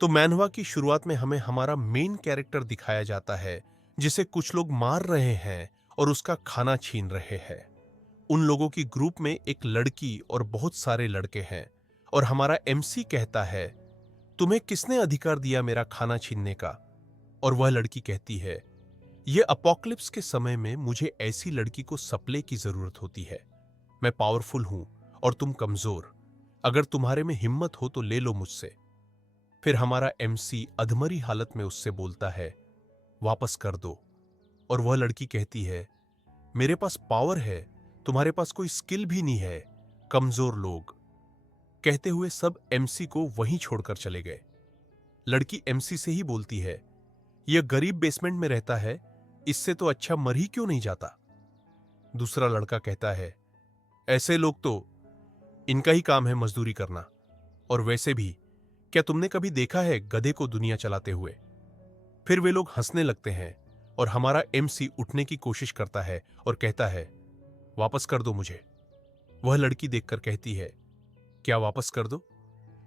तो मैनहवा की शुरुआत में हमें हमारा मेन कैरेक्टर दिखाया जाता है जिसे कुछ लोग मार रहे हैं और उसका खाना छीन रहे हैं। उन लोगों की ग्रुप में एक लड़की और बहुत सारे लड़के हैं और हमारा एमसी कहता है, तुम्हें किसने अधिकार दिया मेरा खाना छीनने का? और वह लड़की कहती है, यह अपोकलिप्स के समय में मुझे ऐसी लड़की को सप्ले की जरूरत होती है। मैं पावरफुल हूं और तुम कमजोर। अगर तुम्हारे में हिम्मत हो तो ले लो मुझसे। फिर हमारा एमसी अधमरी हालत में उससे बोलता है, वापस कर दो। और वह लड़की कहती है, मेरे पास पावर है, तुम्हारे पास कोई स्किल भी नहीं है, कमजोर लोग। कहते हुए सब एमसी को वहीं छोड़कर चले गए। लड़की एमसी से ही बोलती है, यह गरीब बेसमेंट में रहता है, इससे तो अच्छा मर ही क्यों नहीं जाता। दूसरा लड़का कहता है, ऐसे लोग तो इनका ही काम है मजदूरी करना, और वैसे भी क्या तुमने कभी देखा है गधे को दुनिया चलाते हुए? फिर वे लोग हंसने लगते हैं और हमारा एमसी उठने की कोशिश करता है और कहता है, वापस कर दो मुझे। वह लड़की देखकर कहती है, क्या वापस कर दो?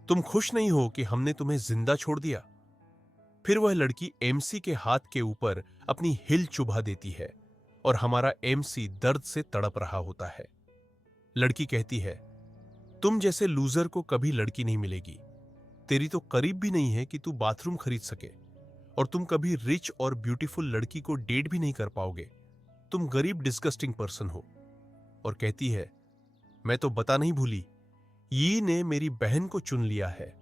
तुम खुश नहीं हो कि हमने तुम्हें जिंदा छोड़ दिया? फिर वह लड़की एमसी के हाथ के ऊपर अपनी हिल चुभा देती है और हमारा एमसी दर्द से तड़प रहा होता है। लड़की कहती है, तुम जैसे लूजर को कभी लड़की नहीं मिलेगी। तेरी तो करीब भी नहीं है कि तू बाथरूम खरीद सके, और तुम कभी रिच और ब्यूटीफुल लड़की को डेट भी नहीं कर पाओगे। तुम गरीब डिस्गस्टिंग पर्सन हो। और कहती है, मैं तो बता नहीं भूली, यी ने मेरी बहन को चुन लिया है,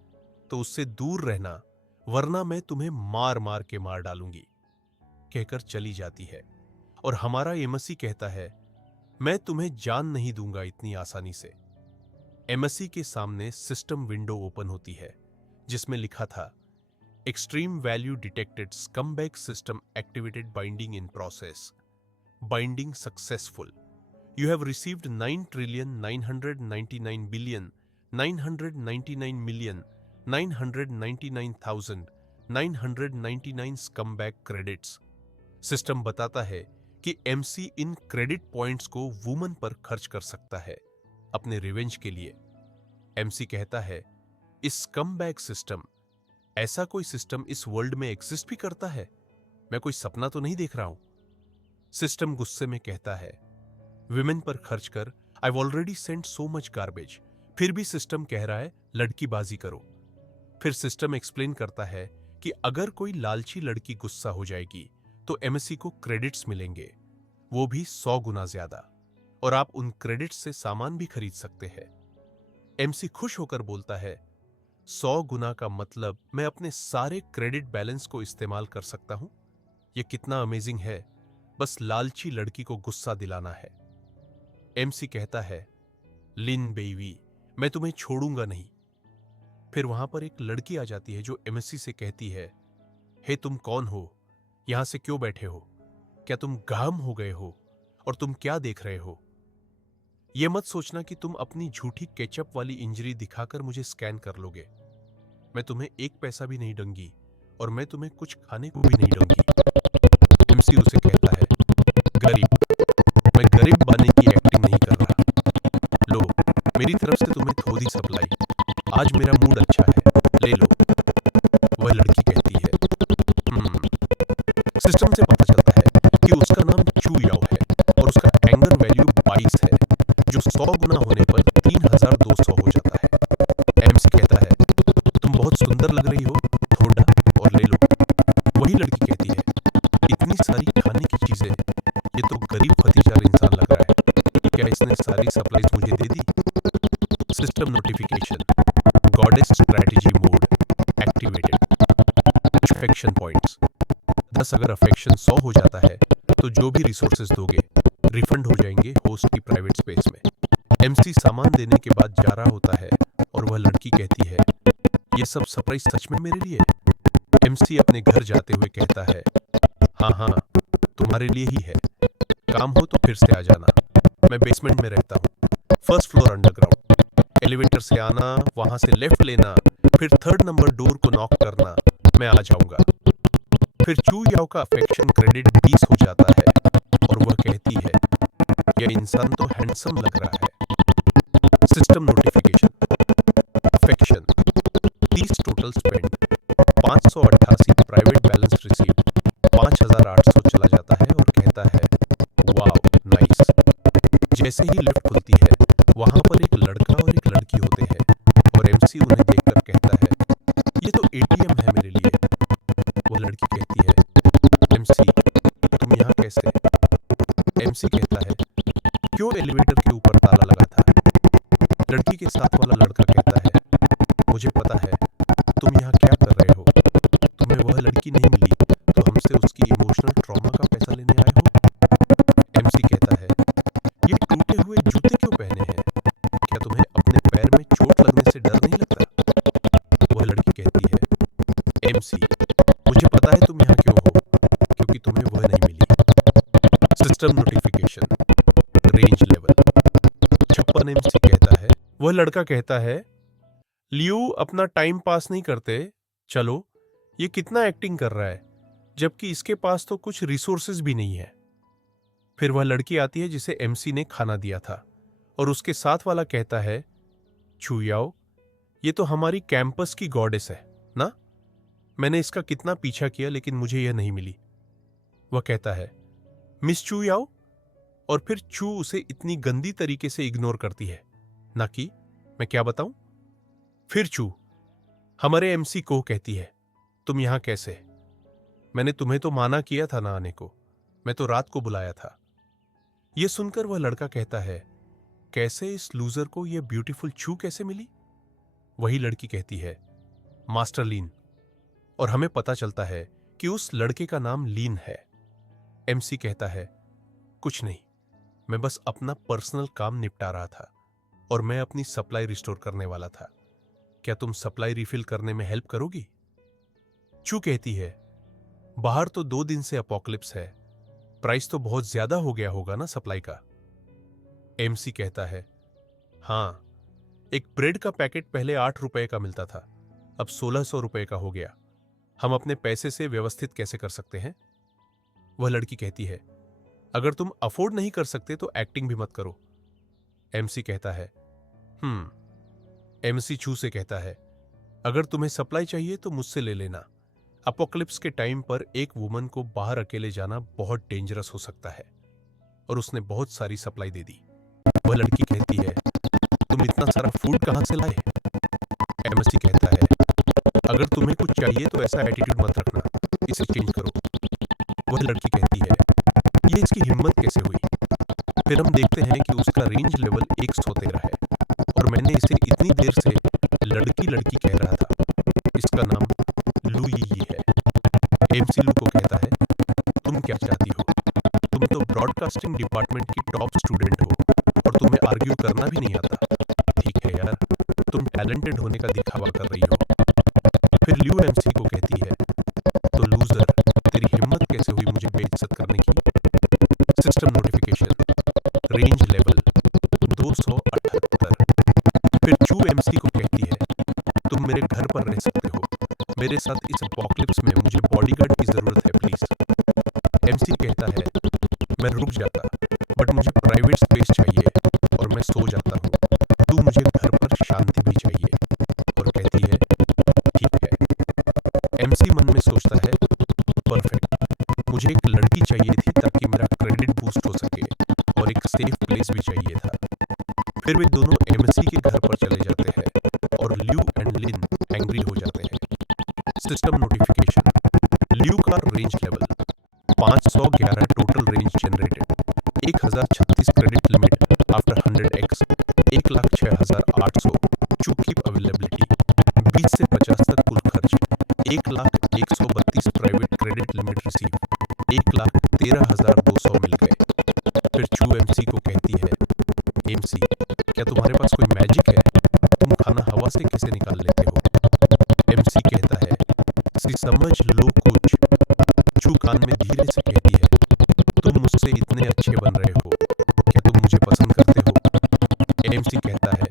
तो उससे दूर रहना, वरना मैं तुम्हें मार मार के मार डालूंगी। कहकर चली जाती है और हमारा एमसी कहता है, मैं तुम्हें जान नहीं दूंगा इतनी आसानी से। एमसी के सामने सिस्टम विंडो ओपन होती है जिसमें लिखा था, extreme value detected, scumbag system activated, binding in process, binding successful. You have received 9,999,999,999,999 scumbag credits. System बताता है कि एमसी इन क्रेडिट पॉइंट्स को वुमन पर खर्च कर सकता है अपने रिवेंज के लिए। एमसी कहता है, इस स्कमबैग सिस्टम, ऐसा कोई सिस्टम इस वर्ल्ड में एग्जिस्ट भी करता है? मैं कोई सपना तो नहीं देख रहा हूं। सिस्टम गुस्से में कहता है, विमेन पर खर्च कर, I already sent so much garbage. फिर भी सिस्टम कह रहा है, लड़कीबाजी करो। फिर सिस्टम एक्सप्लेन करता है कि अगर कोई लालची लड़की गुस्सा हो जाएगी तो एमएससी को क्रेडिट्स मिलेंगे, वो भी 100 गुना ज्यादा, और आप उन क्रेडिट्स से सामान भी खरीद सकते हैं। एमसी खुश होकर बोलता है, 100 गुना का मतलब मैं अपने सारे क्रेडिट बैलेंस को इस्तेमाल कर सकता हूं। यह कितना अमेजिंग है, बस लालची लड़की को गुस्सा दिलाना है। एमसी कहता है, लिन बेबी, मैं तुम्हें छोड़ूंगा नहीं। फिर वहां पर एक लड़की आ जाती है जो एमएससी से कहती है, हे तुम कौन हो? यहां से क्यों बैठे हो? क्या तुम गाम हो गए हो? और तुम क्या देख रहे हो? यह मत सोचना कि तुम अपनी झूठी केचप वाली इंजरी दिखाकर मुझे स्कैन कर लोगे। मैं तुम्हें एक पैसा भी नहीं दूंगी और मैं तुम्हें कुछ खाने को भी नहीं दूंगी। एमसी उसे कहता है, गरीब, मैं गरीब बनने की एक्टिंग नहीं कर रहा। लो, मेरी तरफ से तुम्हें थोड़ी सप्लाई। आज मेरा मूड अच्छा है, ले लो। वह लड़की कहती है, सिस्टम से पता चलता है कि उसका नाम चू याओ है और उसका एंगर वैल्यू 22 है, जो 100 गुना होने पर 3200 हो जाता है। एमसी कहता है, तुम बहुत सुंदर लग रही हो, थोड़ा और ले लो। वही लड़की कहती है, इतनी सारी खाने की चीजें, ये तो गरीब फतीचार इंसान लग रहा है। क्या इसने सारी सप्लाईज मुझे दे दी? System notification, goddess strategy mode activated. Affection points 10। अगर अफेक्शन 100 हो जाता है तो जो भी रिसोर्सेज दोगे रिफंड हो जाएंगे होस्ट की प्राइवेट स्पेस में। एमसी सामान देने के बाद जा रहा होता है और वह लड़की कहती है, ये सब सरप्राइज सच में मेरे लिए? एमसी अपने घर जाते हुए कहता है, हाँ हाँ, तुम्हारे लिए ही है। काम हो तो फिर से आ जाना। मैं बेसमेंट में रहता हूँ, फर्स्ट फ्लोर अंडरग्राउंड। एलिवेटर से आना, वहां से लेफ्ट लेना, फिर 3rd नंबर डोर को नॉक करना, मैं आ जाऊंगा। फिर चू याओ का अफेक्शन क्रेडिट 20 हो जाता है और वह कहती है, यह इंसान तो हैंडसम लग रहा है। System notification, affection 30 total spend, 588 private balance receive 5800 चला जाता है और कहता है वाओ नाइस। जैसे ही लिफ्ट खुलती है वहां पर एक लड़का और एक लड़की होते हैं और एमसी उन्हें देखकर कहता है ये तो एटीएम है मेरे लिए। वो लड़की कहती है एमसी तुम यहाँ कैसे? एमसी कहता है क्यों एलिवेटर के ऊपर ताला लगा था? लड़की के साथ वाला लड़का कहता है मुझे पता है तुम यहाँ क्या कर रहे हो। तुम्हें वह लड़की नहीं मिली तो हमसे उसकी इमोशनल ट्रॉमा का पैसा लेने आए हो। एमसी कहता है ये टूटे हुए जूते क्यों पहने हैं? क्या तुम्हें अपने पैर में चोट लगने से डर नहीं लगता? वह लड़की कहती है एमसी मुझे पता है तुम यहाँ क्यों हो, क्योंकि तुम्हें वह नहीं मिली। System notification range level 56। MC कहता है वह लड़का कहता है लियो अपना टाइम पास नहीं करते, चलो ये कितना एक्टिंग कर रहा है जबकि इसके पास तो कुछ रिसोर्सेज भी नहीं है। फिर वह लड़की आती है जिसे एमसी ने खाना दिया था और उसके साथ वाला कहता है छुयाओ ये तो हमारी कैंपस की गॉडेस है ना, मैंने इसका कितना पीछा किया लेकिन मुझे यह नहीं मिली। वह कहता है मिस चू याओ, और फिर चू उसे इतनी गंदी तरीके से इग्नोर करती है ना कि मैं क्या बताऊं। फिर चू हमारे एमसी को कहती है तुम यहां कैसे? मैंने तुम्हें तो माना किया था ना आने को, मैं तो रात को बुलाया था। यह सुनकर वह लड़का कहता है कैसे इस लूजर को यह ब्यूटीफुल चू कैसे मिली? वही लड़की कहती है मास्टर लीन, और हमें पता चलता है कि उस लड़के का नाम लीन है। एमसी कहता है कुछ नहीं, मैं बस अपना पर्सनल काम निपटा रहा था और मैं अपनी सप्लाई रिस्टोर करने वाला था। क्या तुम सप्लाई रिफिल करने में हेल्प करोगी? चू कहती है बाहर तो 2 दिन से अपोकलिप्स है, प्राइस तो बहुत ज्यादा हो गया होगा ना सप्लाई का। एमसी कहता है हां, एक ब्रेड का पैकेट पहले 8 रुपए का मिलता था, अब 1600 रुपए का हो गया। हम अपने पैसे से व्यवस्थित कैसे कर सकते हैं? वह लड़की कहती है अगर तुम अफोर्ड नहीं कर सकते तो एक्टिंग भी मत करो। एमसी कहता है एमसी चू से कहता है अगर तुम्हें सप्लाई चाहिए तो मुझसे ले लेना। अपोकलिप्स के टाइम पर एक वुमन को बाहर अकेले जाना बहुत डेंजरस हो सकता है, और उसने बहुत सारी सप्लाई दे दी। वह लड़की कहती है तुम इतना सारा फूड कहां से लाए? एमसी कहता है अगर तुम्हें कुछ चाहिए तो ऐसा एटीट्यूड मत रखना, इसे चेंज करो। वह लड़की कहती है ये इसकी हिम्मत कैसे हुई? फिर हम देखते हैं कि उसका रेंज लेवल 113 है और मैंने इसे इतनी देर से लड़की लड़की कह रहा था, इसका नाम लू यी है। एमसी लू को कहता है तुम क्या चाहती हो? तुम तो ब्रॉडकास्टिंग डिपार्टमेंट की टॉप स्टूडेंट हो और तुम्हें आर्ग्यू करना भी नहीं आता। ठीक है यार, तुम टैलेंटेड होने का दिखावा कर रही हो। फिर ल्यू एमसी को कहती है तो लूजर तेरी हिम्मत कैसे हुई मुझे बेइज्जत करने की? System notification range level 278। फिर चू एमसी को कहती है तुम मेरे घर पर रह सकते हो, मेरे साथ इस अपोकलिप्स में मुझे बॉडीगार्ड की जरूरत है प्लीज। एमसी कहता है मैं रुक जाता बट मुझे प्राइवेट स्पेस चाहिए और मैं सो जाता हूँ, तू मुझे घर पर शांति भी चाहिए। और कहती है ठीक है। एमसी मन में सोचता है परफेक्ट, मुझे एक लड़की चाहिए थी ताकि मेरा क्रेडिट बूस्ट हो सके और एक सेफ प्लेस भी चाहिए था। फिर वे दोनों एमसी के घर पर चले जाते हैं और ल्यू एंड लिन एंग्री हो जाते हैं। सिस्टम नोटिफिकेशन ल्यू का range level 511 total range generated, 1036 credit limit after 100x 1,06,800 चू कीप अवेलेबिलिटी 20 से 50 तक कुल खर्च 1,132 प्राइवेट क्रेडिट लिमिट रिसीव 1,13,200 मिल गए। फिर चू एमसी को कहती है एमसी क्या तुम्हारे पास कोई मैजिक है? तुम खाना हवा से कैसे निकाल लेते हो? एमसी कहता है समझ लो कुछ। चू कान में धीरे से कहती है तुम मुझसे इतने अच्छे बन रहे हो, क्या तुम मुझे पसंद करते हो? एमसी कहता है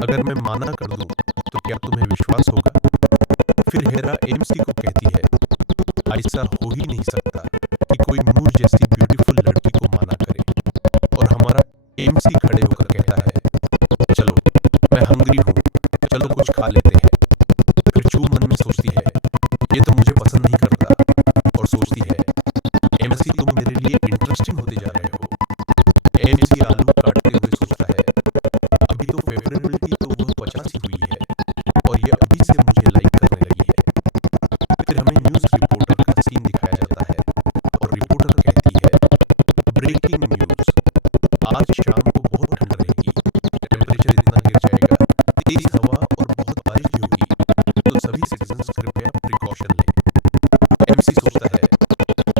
अगर मैं माना कर दूं तो क्या तुम्हें विश्वास होगा? फिर हेरा एमसी को कहती है ऐसा हो ही नहीं सकता कि कोई मूर जैसी ब्यूटीफुल लड़की को माना करे। और हमारा एमसी खड़े होकर कहता है चलो मैं हंग्री हूं, चलो कुछ खा लेते हैं। फिर चू मन में सोचती है एग्जॉस्टिंग होते जा रहे हो। एमसी आलू काटते हुए सोचता है, अभी तो फेब्रुअरी की तो वह 50 ही हुई है और ये अभी से मुझे लाइक करने लगी है। फिर हमें न्यूज रिपोर्टर का सीन दिखाया जाता है और रिपोर्टर कहती है, ब्रेकिंग न्यूज, आज शाम को बहुत ठंड रहेगी, टेम्परेचर इतना गिर जाएगा, तेज हवा और बहुत बारिश भी होगी, तो सभी सिटीजन्स कृपया प्रिकॉशन लें। एमसी सोचता है,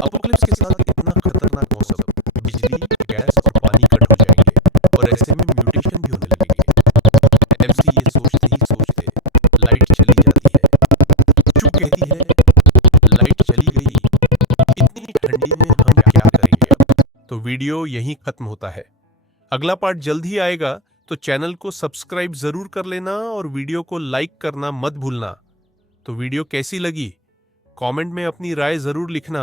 अपोकलिप्स के साथ इतना खतरनाक मौसम, बिजली, गैस और पानी कट हो जाएंगे और ऐसे में म्यूटेशन भी होने लगेंगे। एमसी ये सोचते ही सोचते लाइट चली जाती है। चुप कहती है, लाइट चली गई, इतनी ठंडी में हम क्या करेंगे अब। तो वीडियो यहीं खत्म होता है। अगला पार्ट जल्द ही आएगा, तो चैनल को सब्सक्राइब जरूर कर लेना और वीडियो को लाइक करना मत भूलना। तो वीडियो कैसी लगी कमेंट में अपनी राय जरूर लिखना।